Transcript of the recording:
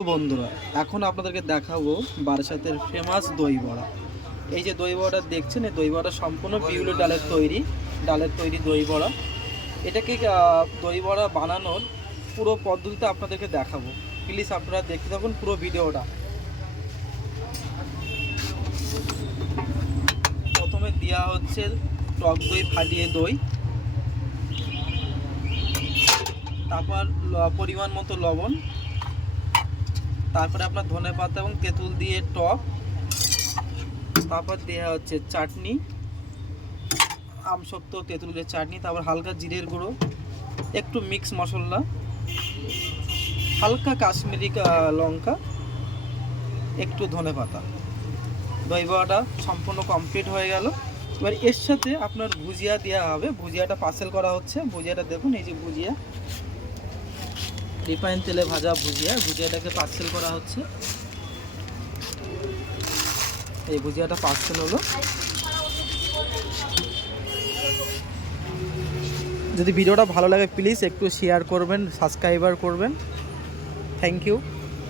বন্ধুরা, এখন আপনাদেরকে দেখাবো বারাসাতের ফেমাস দই বড়া। এই যে দই বড়াটা দেখছেন, এই দই বড়া সম্পূর্ণ পিওর ডালের তৈরি দই বড়া। এটাকে দই বড়া বানানোর পুরো পদ্ধতিটা আপনাদেরকে দেখাবো। প্লিজ আপনারা দেখতে থাকুন পুরো ভিডিওটা। প্রথমে দেওয়া হচ্ছে টক দই, ফাটিয়ে দই, তারপর পরিমাণ মতো লবণ, তারপরে আপনার ধনেপাতা এবং তেঁতুল দিয়ে টক, তারপর দেওয়া হচ্ছে চাটনি, আমসত্ব তেঁতুলের চাটনি, তারপর হালকা জিরের গুঁড়ো, একটু মিক্স মশলা, হালকা কাশ্মীরি লঙ্কা, একটু ধনেপাতা। দই বড়াটা সম্পূর্ণ কমপ্লিট হয়ে গেল। এবার এর সাথে আপনার ভুজিয়া দেওয়া হবে। ভুজিয়াটা পার্সেল করা হচ্ছে। ভুজিয়াটা দেখুন, এই যে ভুজিয়া, রিফাইন তেলে ভাজা ভুজিয়াটাকে পার্সেল করা হচ্ছে। এই ভুজিয়াটা পার্সেল হলো। যদি ভিডিওটা ভালো লাগে প্লিজ একটু শেয়ার করবেন, সাবস্ক্রাইবার করবেন। Thank you.